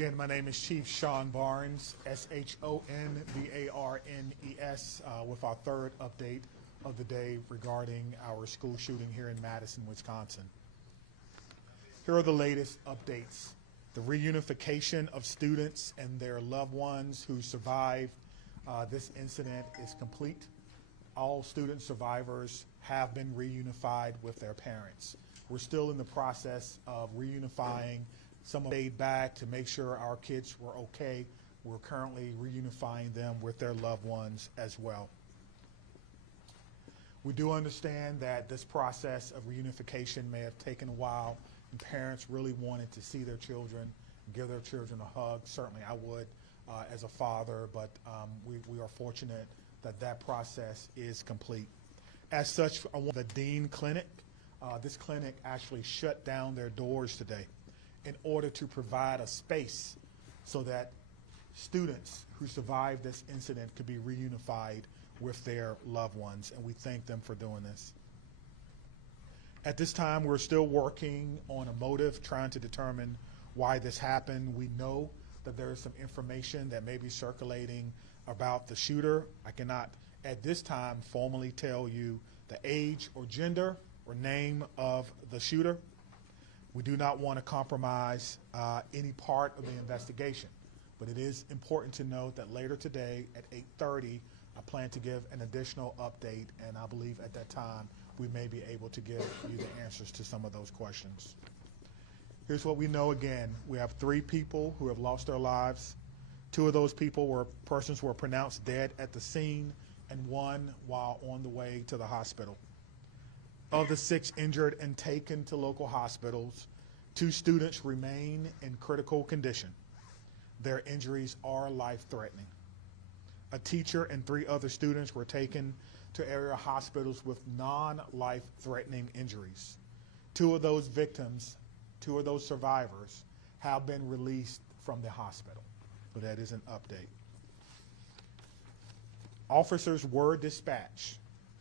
Again, my name is Chief Sean Barnes, S-H-O-N-B-A-R-N-E-S, with our third update of the day regarding our school shooting here in Madison, Wisconsin. Here are the latest updates. The reunification of students and their loved ones who survived this incident is complete. All student survivors have been reunified with their parents. We're still in the process of reunifying some of them back to make sure our kids were okay. We're currently reunifying them with their loved ones as well. We do understand that this process of reunification may have taken a while, and parents really wanted to see their children, give their children a hug. Certainly I would as a father, but we are fortunate that that process is complete. As such, the Dean Clinic, this clinic actually shut down their doors today in order to provide a space so that students who survived this incident could be reunified with their loved ones, and we thank them for doing this. At this time, we're still working on a motive, trying to determine why this happened. We know that there is some information that may be circulating about the shooter. I cannot, at this time, formally tell you the age or gender or name of the shooter. We do not want to compromise any part of the investigation, but it is important to note that later today at 8:30, I plan to give an additional update, and I believe at that time we may be able to give you the answers to some of those questions. Here's what we know again. We have 3 people who have lost their lives. 2 of those people were persons who were pronounced dead at the scene, and 1 while on the way to the hospital. Of the 6 injured and taken to local hospitals, 2 students remain in critical condition. Their injuries are life-threatening. A teacher and 3 other students were taken to area hospitals with non-life-threatening injuries. 2 of those victims, 2 of those survivors, have been released from the hospital. So that is an update. Officers were dispatched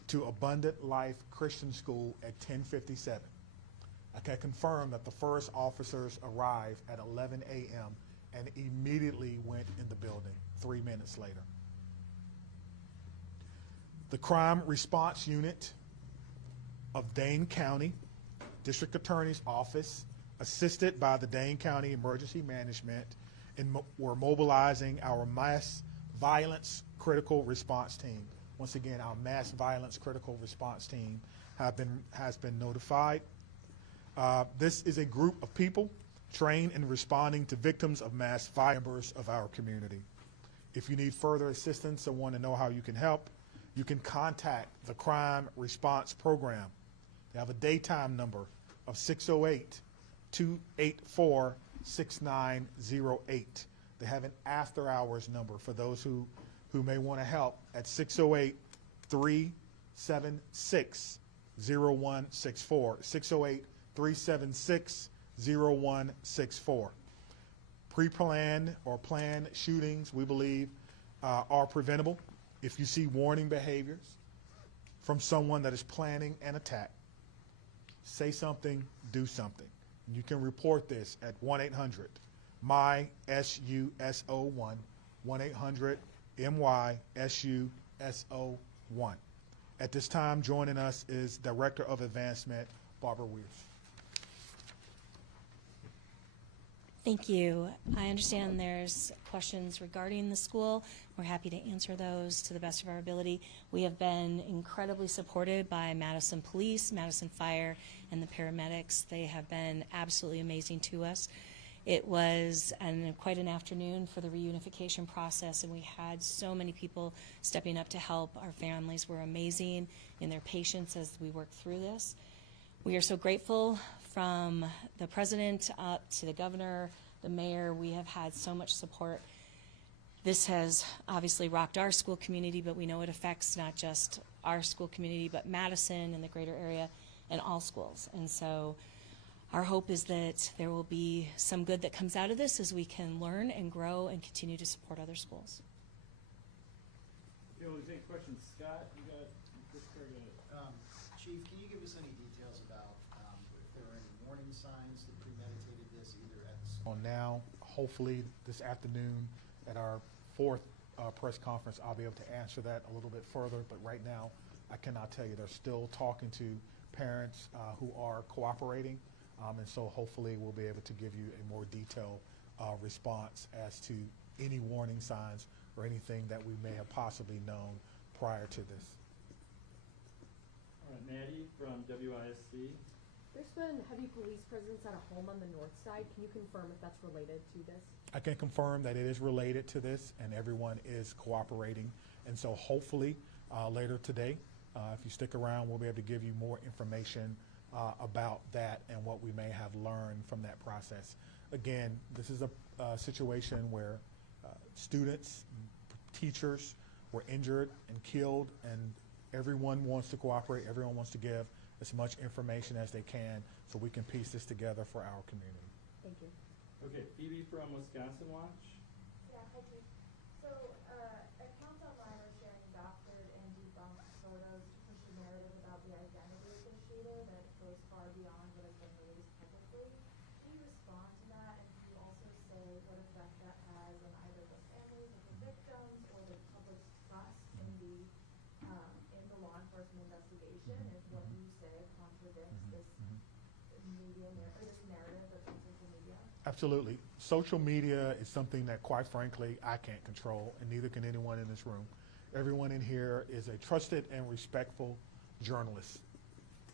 to Abundant Life Christian School at 10:57. I can confirm that the first officers arrived at 11 a.m. and immediately went in the building 3 minutes later. The Crime Response Unit of Dane County District Attorney's Office, assisted by the Dane County Emergency Management, were mobilizing our Mass Violence Critical Response Team. Once again, our Mass Violence Critical Response Team has been notified. This is a group of people trained in responding to victims of mass violence, members of our community. If you need further assistance or want to know how you can help, you can contact the Crime Response Program. They have a daytime number of 608-284-6908. They have an after-hours number for those who may want to help at 608-376-0164, 608-376-0164. Pre-planned or planned shootings, we believe, are preventable. If you see warning behaviors from someone that is planning an attack, say something, do something. And you can report this at 1-800-MY-SUSO1, 1-800-MY-SUSO1. At this time, joining us is Director of Advancement, Barbara Weirs. Thank you. I understand there's questions regarding the school. We're happy to answer those to the best of our ability. We have been incredibly supported by Madison Police, Madison Fire, and the paramedics. They have been absolutely amazing to us. It was quite an afternoon for the reunification process, and we had so many people stepping up to help. Our families were amazing in their patience as we worked through this. We are so grateful, from the president up to the governor, the mayor. We have had so much support. This has obviously rocked our school community, but we know it affects not just our school community, but Madison and the greater area and all schools. And so our hope is that there will be some good that comes out of this as we can learn and grow and continue to support other schools. If there's any questions, Scott, you got this part of it. Chief, can you give us any details about if there are any warning signs that premeditated this either at the school? Now, hopefully this afternoon at our fourth press conference, I'll be able to answer that a little bit further, but right now, I cannot tell you. They're still talking to parents who are cooperating, and so hopefully we'll be able to give you a more detailed response as to any warning signs or anything that we may have possibly known prior to this. All right, Maddie from WISC. There's been heavy police presence at a home on the north side. Can you confirm if that's related to this? I can confirm that it is related to this, and everyone is cooperating. And so hopefully later today, if you stick around, we'll be able to give you more information about that and what we may have learned from that process. Again, this is a situation where students, teachers were injured and killed, and everyone wants to cooperate, everyone wants to give as much information as they can so we can piece this together for our community. Thank you. Okay, Phoebe from Wisconsin Watch. Yeah, hi Chief. So, accounts online are sharing doctored and debunked photos to push a narrative about the identity of the shooter that goes far beyond what has been released publicly. Can you respond to that, and can you also say what effect that has on either the families of the victims or the public's trust in the law enforcement investigation if what you say contradicts this narrative that's on social media? Absolutely. Social media is something that, quite frankly, I can't control, and neither can anyone in this room. Everyone in here is a trusted and respectful journalist,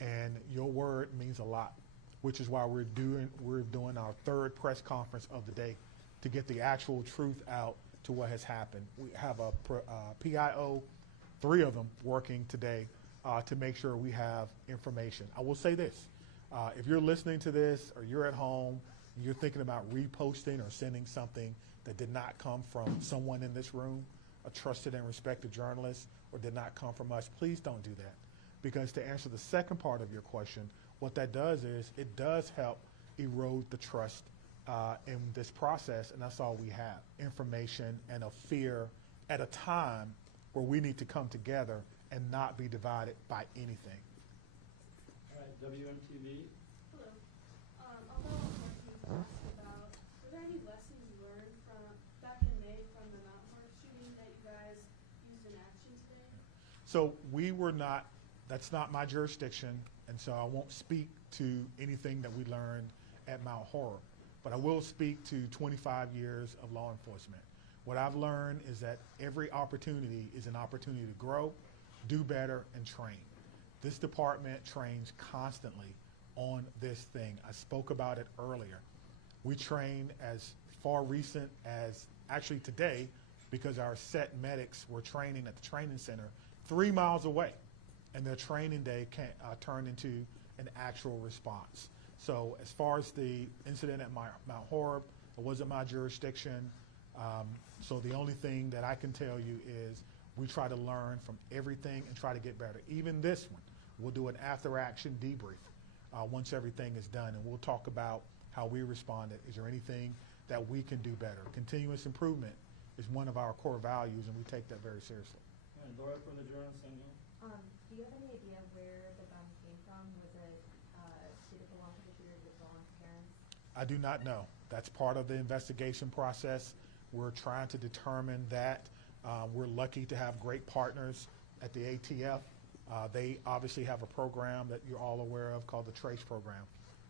and your word means a lot, which is why we're doing our third press conference of the day to get the actual truth out to what has happened. We have a PIO, 3 of them, working today to make sure we have information. I will say this. If you're listening to this or you're at home, you're thinking about reposting or sending something that did not come from someone in this room, a trusted and respected journalist, or did not come from us, please don't do that. Because to answer the second part of your question, what that does is it does help erode the trust in this process, and that's all we have, information and a fear at a time where we need to come together and not be divided by anything. All right, WMTV. Hello. I'll follow up on what you asked about. Were there any lessons learned from back in May from the Mount Horeb shooting that you guys used in action today? So we were not, that's not my jurisdiction, and so I won't speak to anything that we learned at Mount Horeb. But I will speak to 25 years of law enforcement. What I've learned is that every opportunity is an opportunity to grow, do better, and train. This department trains constantly on this thing. I spoke about it earlier. We train as far recent as actually today, because our set medics were training at the training center 3 miles away, and their training day can turn into an actual response. So as far as the incident at Mount Horeb, it wasn't my jurisdiction. So the only thing that I can tell you is we try to learn from everything and try to get better. Even this one, we'll do an after-action debrief once everything is done, and we'll talk about how we responded. Is there anything that we can do better? Continuous improvement is one of our core values, and we take that very seriously. All right, Laura from the Journal-Sentinel. Do you have any idea where the gun came from? Was it, did it belong to the shooter? Did it belong to parents? I do not know. That's part of the investigation process. We're trying to determine that. We're lucky to have great partners at the ATF. They obviously have a program that you're all aware of called the TRACE program.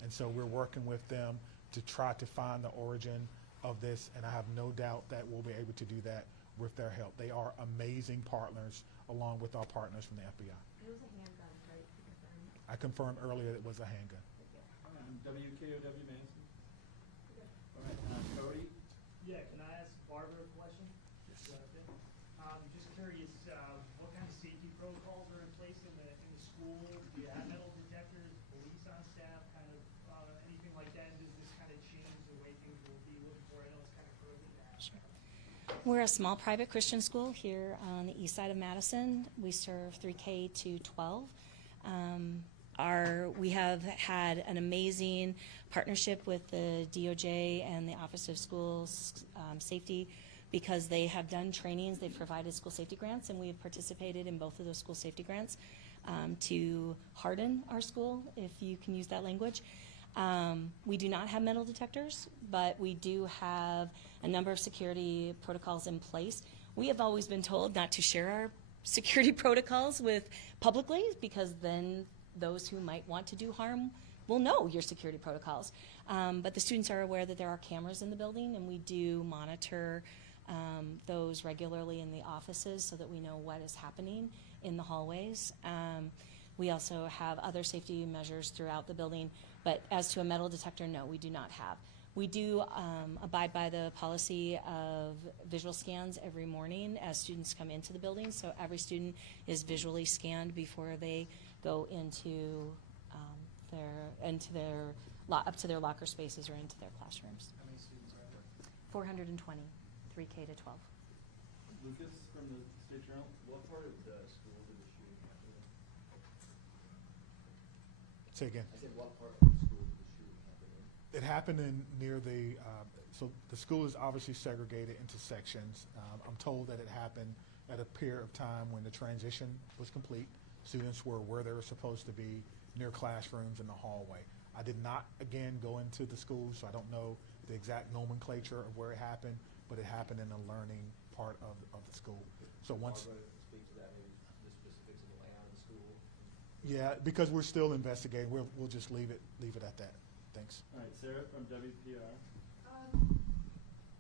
And so we're working with them to try to find the origin of this, and I have no doubt that we'll be able to do that with their help. They are amazing partners, along with our partners from the FBI. It was a handgun, right? To confirm. I confirmed earlier it was a handgun. All right, WKOW Madison. Okay. All right, Cody. Yeah, can I ask Barbara a question? Yes. Is that okay? Just curious, what kind of safety protocols are in place in the school? Do you have metal detectors, police on staff, kind of anything like that? Does this kind of change the way things will be looking for? I know it's kind of early to ask. We're a small private Christian school here on the east side of Madison. We serve 3K to 12. We have had an amazing partnership with the DOJ and the Office of Schools Safety, because they have done trainings, they've provided school safety grants, and we have participated in both of those school safety grants to harden our school, if you can use that language. We do not have metal detectors, but we do have a number of security protocols in place. We have always been told not to share our security protocols with publicly, because then those who might want to do harm will know your security protocols. But the students are aware that there are cameras in the building, and we do monitor those regularly in the offices so that we know what is happening in the hallways. We also have other safety measures throughout the building, but as to a metal detector, no, we do not have. We do abide by the policy of visual scans every morning as students come into the building, so every student is visually scanned before they go into up to their locker spaces or into their classrooms. How many students are there? 420, 3K to 12. Lucas from the State Journal, what part of the school did the shooting happen in? Say again. I said, what part of the school did the shooting happen in? It happened near the, so the school is obviously segregated into sections. I'm told that it happened at a period of time when the transition was complete. Students were where they were supposed to be, near classrooms in the hallway. I did not, again, go into the school, so I don't know the exact nomenclature of where it happened, but it happened in the learning part of the school. So once. Speak to that, maybe the specifics of the layout of the school. Yeah, because we're still investigating, we'll just leave it at that. Thanks. All right, Sarah from WPR.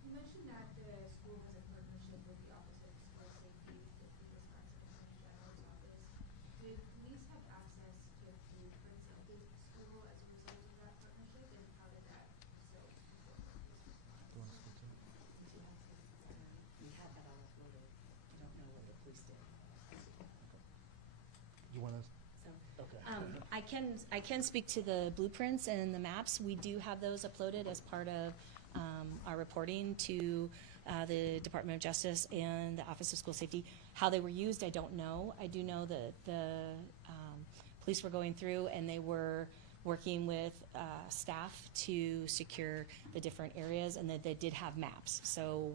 You mentioned that the school has a partnership with the Office of School Safety, with the Wisconsin Attorney General's office. Did police have access to blueprints of the school as a result of that partnership, and how did that result? We had that all uploaded. I don't know what the police did. You want to? So, Okay. I can speak to the blueprints and the maps. We do have those uploaded as part of our reporting to the Department of Justice and the Office of School Safety. How they were used, I don't know. I do know that the police were going through and they were working with staff to secure the different areas, and that they did have maps. So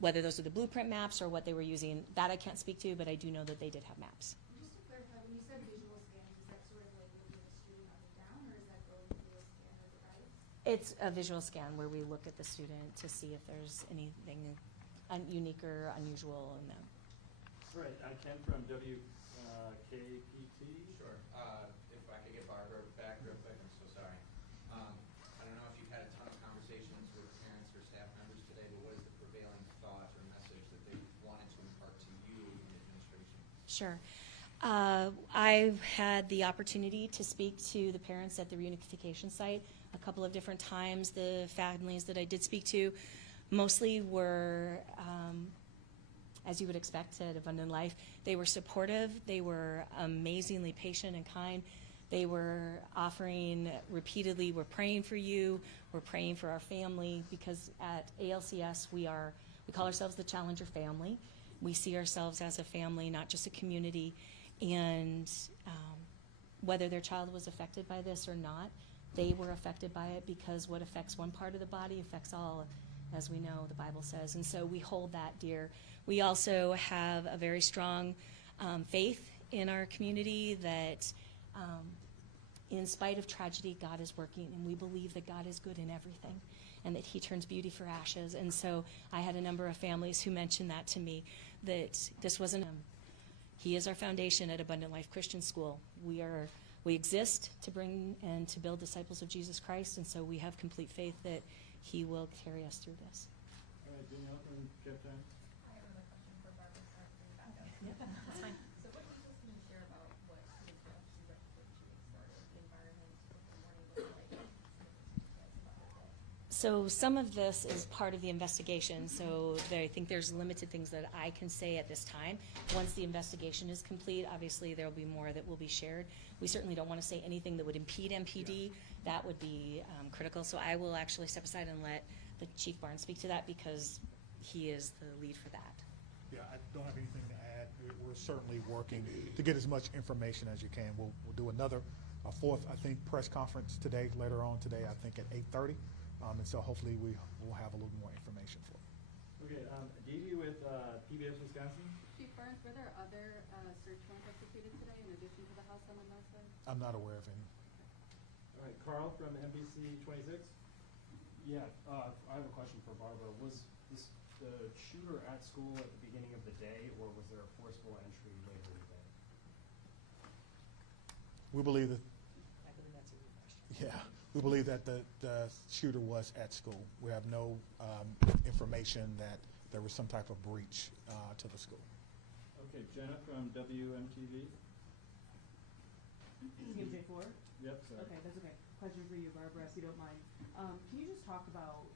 whether those are the blueprint maps or what they were using, that I can't speak to, but I do know that they did have maps. Just to clarify, when you said visual scans, is that sort of like looking at a student up and down, or is that going through a scanner device? It's a visual scan where we look at the student to see if there's anything unique or unusual in them. All right, Ken from WKPT. Sure. If I could get Barbara back real quick, I'm so sorry. I don't know if you've had a ton of conversations with parents or staff members today, but what is the prevailing thought or message that they wanted to impart to you in administration? Sure. I've had the opportunity to speak to the parents at the reunification site a couple of different times. The families that I did speak to mostly were, as you would expect at Abundant Life, they were supportive, they were amazingly patient and kind. They were offering repeatedly, we're praying for you, we're praying for our family, because at ALCS we call ourselves the Challenger family. We see ourselves as a family, not just a community, and whether their child was affected by this or not, they were affected by it, because what affects one part of the body affects all, as we know the Bible says, and so we hold that dear. We also have a very strong faith in our community that in spite of tragedy, God is working, and we believe that God is good in everything, and that He turns beauty for ashes. And so I had a number of families who mentioned that to me, that this wasn't He is our foundation at Abundant Life Christian School. We exist to bring and to build disciples of Jesus Christ, and so we have complete faith that He will carry us through this. All right, Danielle from Jeff Time. I have another question for Barbara. Sorry for bringing back up. That's fine. So what can you just share about what students were actually registered to started, the environment, what the morning looked like, details about their day? So some of this is part of the investigation, so I think there's limited things that I can say at this time. Once the investigation is complete, obviously there will be more that will be shared. We certainly don't want to say anything that would impede MPD. That would be critical, so I will actually step aside and let the Chief Barnes speak to that, because he is the lead for that. Yeah, I don't have anything to add. We're certainly working to get as much information as you can. We'll do another, a fourth, I think, press conference today, later on today, I think at 8:30. And so hopefully we will have a little more information for you. Okay, Davey with PBS Wisconsin. Chief Barnes, were there other search warrants executed today in addition to the house on the north side? I'm not aware of any. All Hi, Carl from NBC 26. Yeah, I have a question for Barbara. Was the shooter at school at the beginning of the day, or was there a forceful entry later in the day? We believe that, I believe that's a good question. yeah, we believe that the shooter was at school. We have no information that there was some type of breach to the school. Okay, Jenna from WMTV. TMJ4? Yep, sorry. Okay, that's okay. Question for you, Barbara, if you don't mind. Can you just talk about,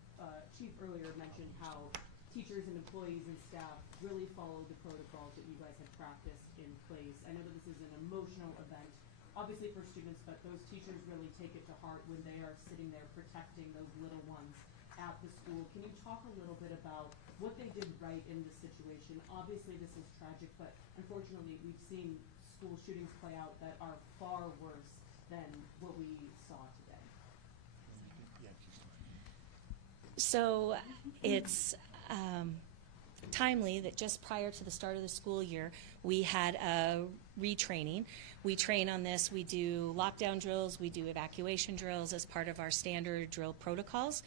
Chief earlier mentioned how teachers and employees and staff really follow the protocols that you guys have practiced in place. I know that this is an emotional event, obviously for students, but those teachers really take it to heart when they are sitting there protecting those little ones at the school. Can you talk a little bit about what they did right in this situation? Obviously this is tragic, but unfortunately we've seen school shootings play out that are far worse than what we saw today. So it's timely that just prior to the start of the school year, we had a retraining. We train on this. We do lockdown drills. We do evacuation drills as part of our standard drill protocols.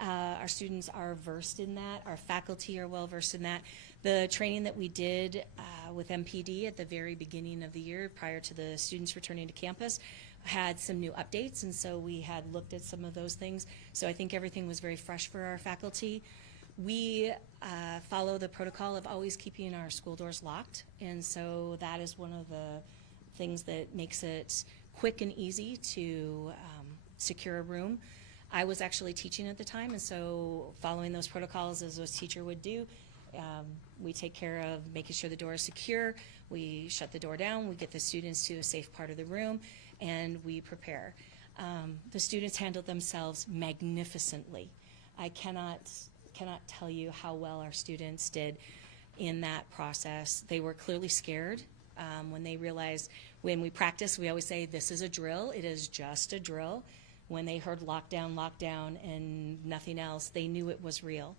Our students are versed in that. Our faculty are well versed in that. The training that we did with MPD at the very beginning of the year prior to the students returning to campus had some new updates, and so we had looked at some of those things. So I think everything was very fresh for our faculty. We follow the protocol of always keeping our school doors locked, and so that is one of the things that makes it quick and easy to secure a room. I was actually teaching at the time, and so following those protocols as a teacher would do, we take care of making sure the door is secure. We shut the door down. We get the students to a safe part of the room, and we prepare. The students handled themselves magnificently. I cannot tell you how well our students did in that process. They were clearly scared when they realized, when we practice, we always say, this is a drill. It is just a drill. When they heard lockdown, lockdown, and nothing else, they knew it was real.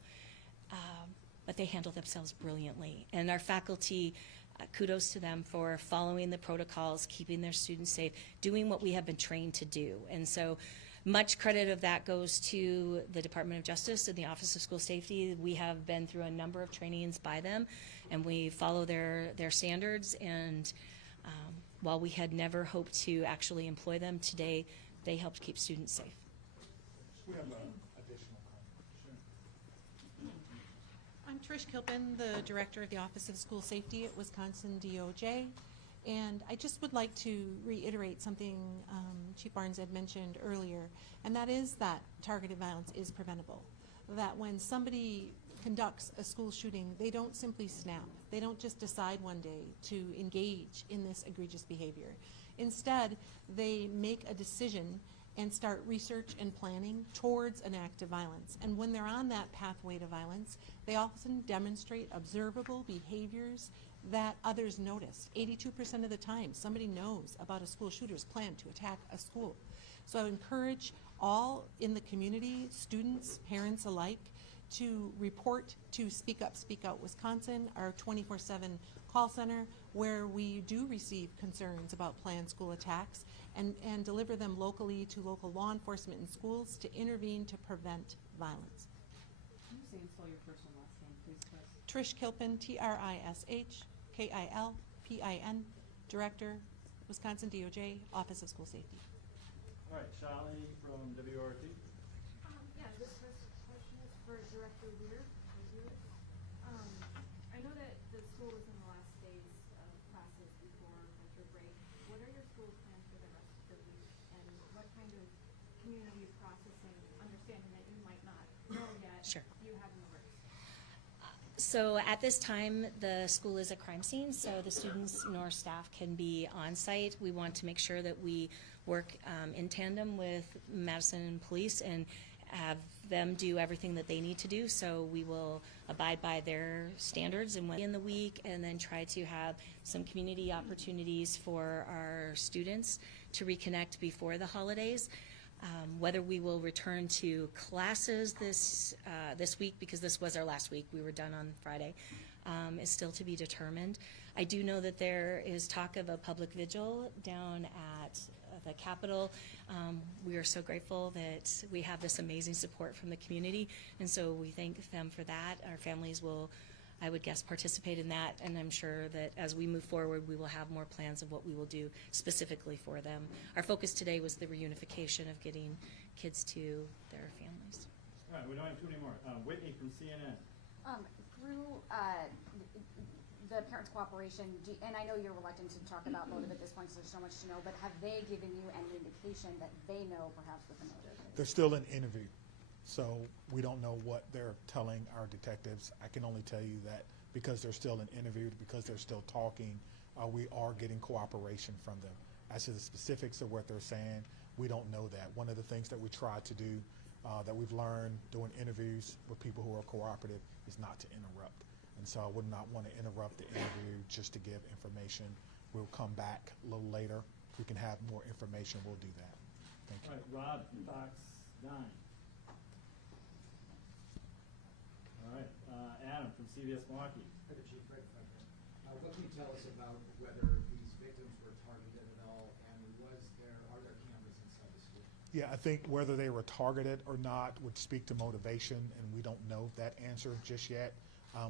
But they handled themselves brilliantly. And our faculty, kudos to them for following the protocols, keeping their students safe, doing what we have been trained to do. And so much credit of that goes to the Department of Justice and the Office of School Safety. We have been through a number of trainings by them, and we follow their standards. And while we had never hoped to actually employ them, today they helped keep students safe. We have an additional comment. I'm Trish Kilpin, the Director of the Office of School Safety at Wisconsin DOJ. And I just would like to reiterate something Chief Barnes had mentioned earlier, and that is that targeted violence is preventable. That when somebody conducts a school shooting, they don't simply snap. They don't just decide one day to engage in this egregious behavior. Instead, they make a decision and start research and planning towards an act of violence. And when they're on that pathway to violence, they often demonstrate observable behaviors that others notice. 82% of the time, somebody knows about a school shooter's plan to attack a school. So I encourage all in the community, students, parents alike, to report to Speak Up, Speak Out Wisconsin, our 24/7 call center, where we do receive concerns about planned school attacks and deliver them locally to local law enforcement and schools to intervene to prevent violence. Can you say and spell your first and last name, please, Chris? Trish Kilpin, TRISHKILPIN, Director, Wisconsin DOJ, Office of School Safety. All right, Shalini from WRT. Yeah, this first question is for Director Weir. I know that the school is in the last phase of classes before winter break. What are your school plans for the rest of the week, and what kind of community processing, understanding that you might not know yet, Sure. do you have in the works? So at this time, the school is a crime scene, so the students nor staff can be on site. We want to make sure that we work in tandem with Madison Police and have them do everything that they need to do. So we will abide by their standards and in the week, and then try to have some community opportunities for our students to reconnect before the holidays. Whether we will return to classes this week, because this was our last week, we were done on Friday, is still to be determined. I do know that there is talk of a public vigil down at the Capitol. We are so grateful that we have this amazing support from the community, and so we thank them for that. Our families will, I would guess, participate in that, and I'm sure that as we move forward, we will have more plans of what we will do specifically for them. Our focus today was the reunification of getting kids to their families. All right, we don't have too many more. Whitney from CNN. Through the parents' cooperation, and I know you're reluctant to talk about motive at this point because there's so much to know, but have they given you any indication that they know perhaps what the motive is? They're still in interview, so we don't know what they're telling our detectives. I can only tell you that because they're still in interview, because they're still talking, we are getting cooperation from them. As to the specifics of what they're saying, we don't know that. One of the things that we try to do that we've learned doing interviews with people who are cooperative is not to interrupt. And so I would not want to interrupt the interview just to give information. We'll come back a little later. If we can have more information, we'll do that. Thank you. All right, Rob from Fox 9. All right, Adam from CBS Milwaukee. Hi, the Chief, right in front of him. What can you tell us about whether these victims were targeted at all, and are there cameras inside the school? Yeah, I think whether they were targeted or not would speak to motivation, and we don't know that answer just yet.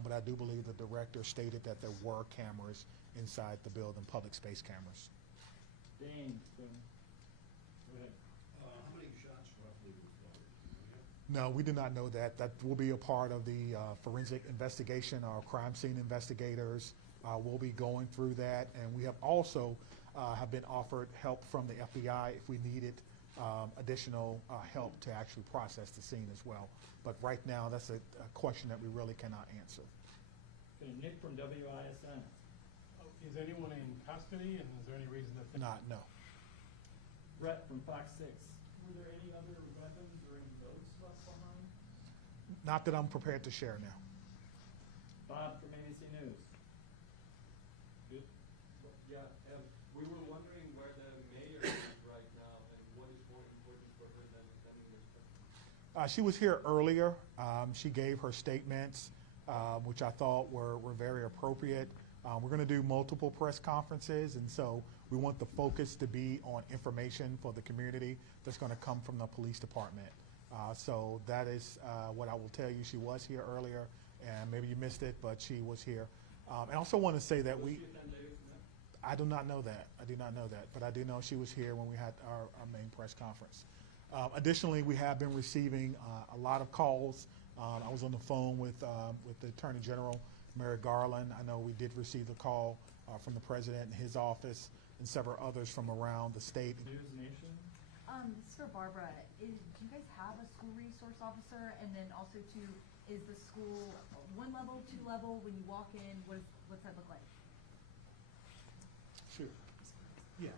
But I do believe the director stated that there were cameras inside the building, public space cameras. Dane, go ahead. How many shots roughly were fired? No, we do not know that. That will be a part of the forensic investigation. Our crime scene investigators will be going through that, and we have also have been offered help from the FBI if we needed additional help to actually process the scene as well. But right now, that's a question that we really cannot answer. Okay, Nick from WISN. Is anyone in custody, and is there any reason to think? No. Brett from Fox 6. Were there any other weapons or any notes left behind? Not that I'm prepared to share now. Bob from ABC News. Good. Yeah, we were wondering where the mayor is right now and what is more important for her than your stuff. She was here earlier. She gave her statements, which I thought were very appropriate. We're going to do multiple press conferences, and so we want the focus to be on information for the community that's going to come from the police department. So that is what I will tell you. She was here earlier, and maybe you missed it, but she was here. And I also want to say that I do not know that. I do not know that, but I do know she was here when we had our main press conference. Additionally, we have been receiving a lot of calls. I was on the phone with the Attorney General, Merrick Garland. I know we did receive a call from the President in his office and several others from around the state. News Nation. This is for Barbara. Do you guys have a school resource officer? And then also too, is the school 1 level, 2 level? When you walk in, what's that look like? Sure. Yeah.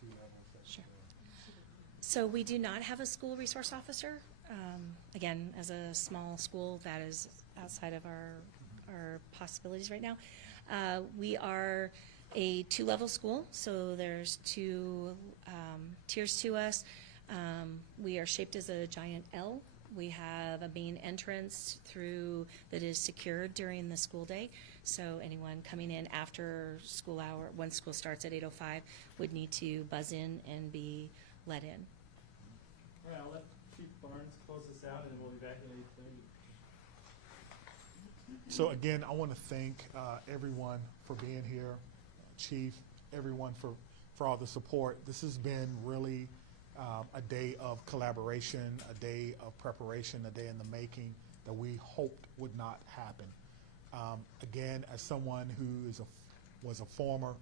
2 levels. Sure. So we do not have a school resource officer. Again, as a small school, that is outside of our possibilities right now. We are a 2-level school, so there's 2 tiers to us. We are shaped as a giant L. We have a main entrance through that is secured during the school day. So anyone coming in after school hour, when school starts at 8:05, would need to buzz in and be let in. All right, I'll let Chief Barnes close this out, and we'll be back at 8:30. So again, I want to thank everyone for being here, Chief, everyone for all the support. This has been really a day of collaboration, a day of preparation, a day in the making that we hoped would not happen. Again, as someone who was a former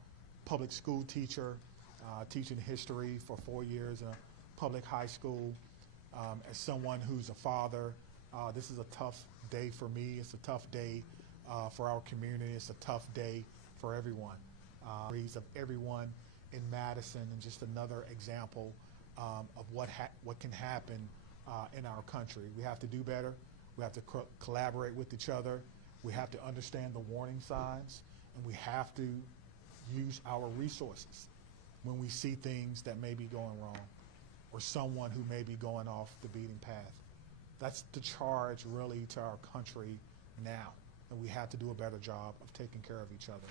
public school teacher, teaching history for 4 years in a public high school, as someone who's a father, this is a tough day for me. It's a tough day for our community. It's a tough day for everyone. Of everyone in Madison, and just another example of what can happen in our country. We have to do better. We have to collaborate with each other. We have to understand the warning signs, and we have to use our resources when we see things that may be going wrong or someone who may be going off the beaten path. That's the charge really to our country now, and we have to do a better job of taking care of each other.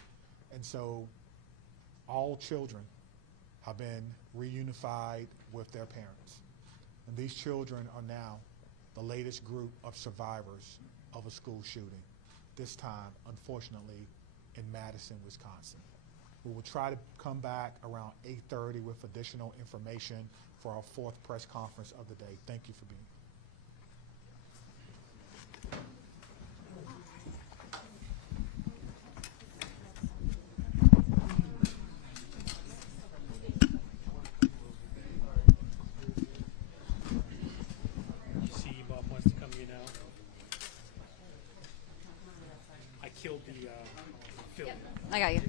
And so all children have been reunified with their parents. And these children are now the latest group of survivors of a school shooting, this time, unfortunately, in Madison, Wisconsin. We will try to come back around 8:30 with additional information for our 4th press conference of the day. Thank you for being here. See, Bob wants to come here now. I killed the film. I got you.